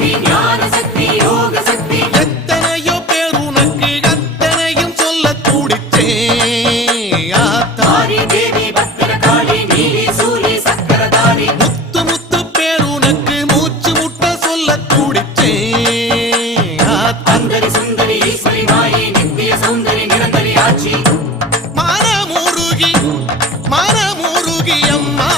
கிரியாசக்தி ஞான சக்தி யோக சக்தி. எத்தனையோ பேர் உனக்கு அத்தனையும் சொல்ல துடிச்சே ஆத்தா. ஆரி தேவி பத்திரகாளி நீலி சூலி சக்கரதாரி முத்து முத்து பேர் உனக்கு மூச்சு முட்ட சொல்ல துடிச்சே ஆத்தா. அந்தரி சுந்தரி ஈஸ்வரி மாயி நித்திய சௌந்தரி நிரந்தரி ஆட்சி. மனமுருகி மனமுருகி அம்மா.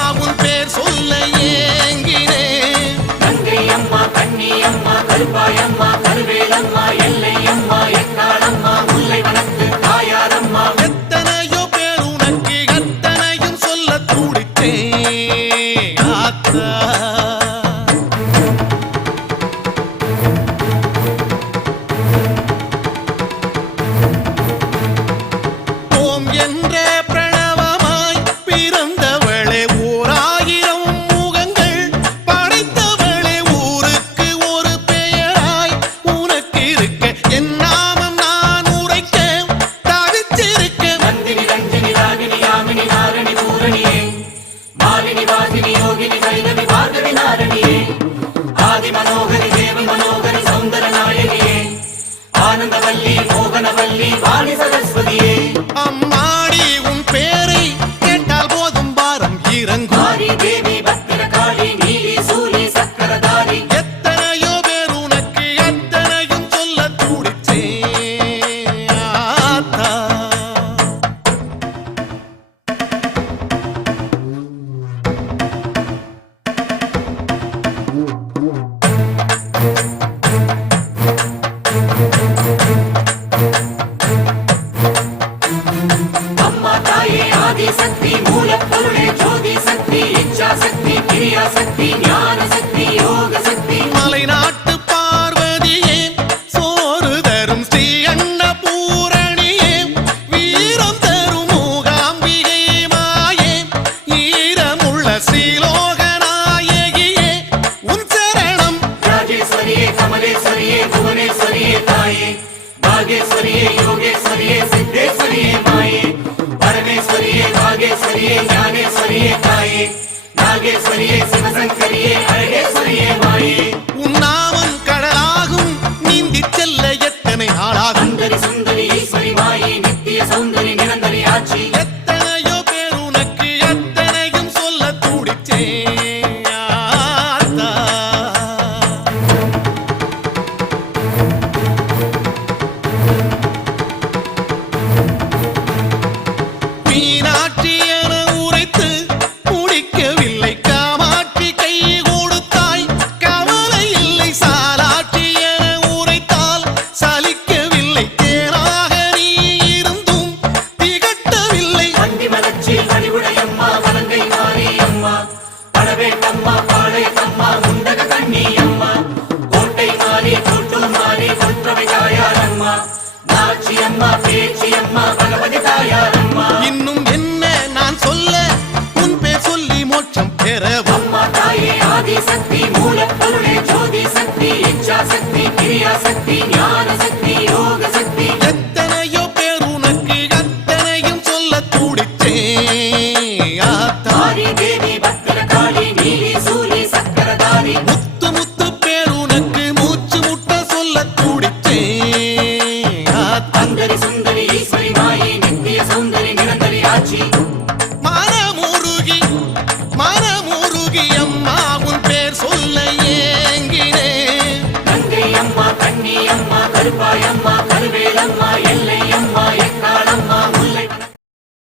doctor ஆதி மனோகரி தேவி மனோகரி சௌந்தர நாயகியே ஆனந்தவல்லி மோகனவல்லி வாணி சரஸ்வதியே அம்மா பாகேஸ்வரியே யோகேஸ்வரியே சித்தேஸ்வரியே மாயே பரமேஸ்வரியே பாகேஸ்வரியே ஞானேஸ்வரியே தாயே. நாகேஸ்வரியே சிவசங்கரியே அழகேஸ்வரியே மாயே. உன் நாமம் கடலாகும் நீந்திச் செல்ல எத்தனை நாளாகும்? சுந்தரி சுந்தரி ஈஸ்வரி மாயே நித்திய சௌந்தரி நிரந்தரி ஆட்சி. படவேட்டம்மா பாளையத்தம்மா முண்டக கண்ணி அம்மா கோட்டை மாறி கூட்டூர் மாறி கொற்றவை தாயாரம்மா. நாச்சி அம்மா பேச்சி அம்மா பகவதி தாயாரம்மா. இன்னும் என்ன நான் சொல்ல? உன் பேர் சொல்லி மோட்சம் பெறவும். அம்மா தாயே ஆதி சக்தி மூலப்பொருளே ஜோதி சக்தி இச்சா சக்தி கிரியா சக்தி ஞான சக்தி யோக சக்தி முத்து முத்து பேர் உனக்கு மூச்சு முட்ட சொல்ல துடிச்சே ஆத்தா அந்தரி சுந்தரி ஈஸ்வரி மாயி நித்திய சௌந்தரி நிரந்தரி ஆட்சி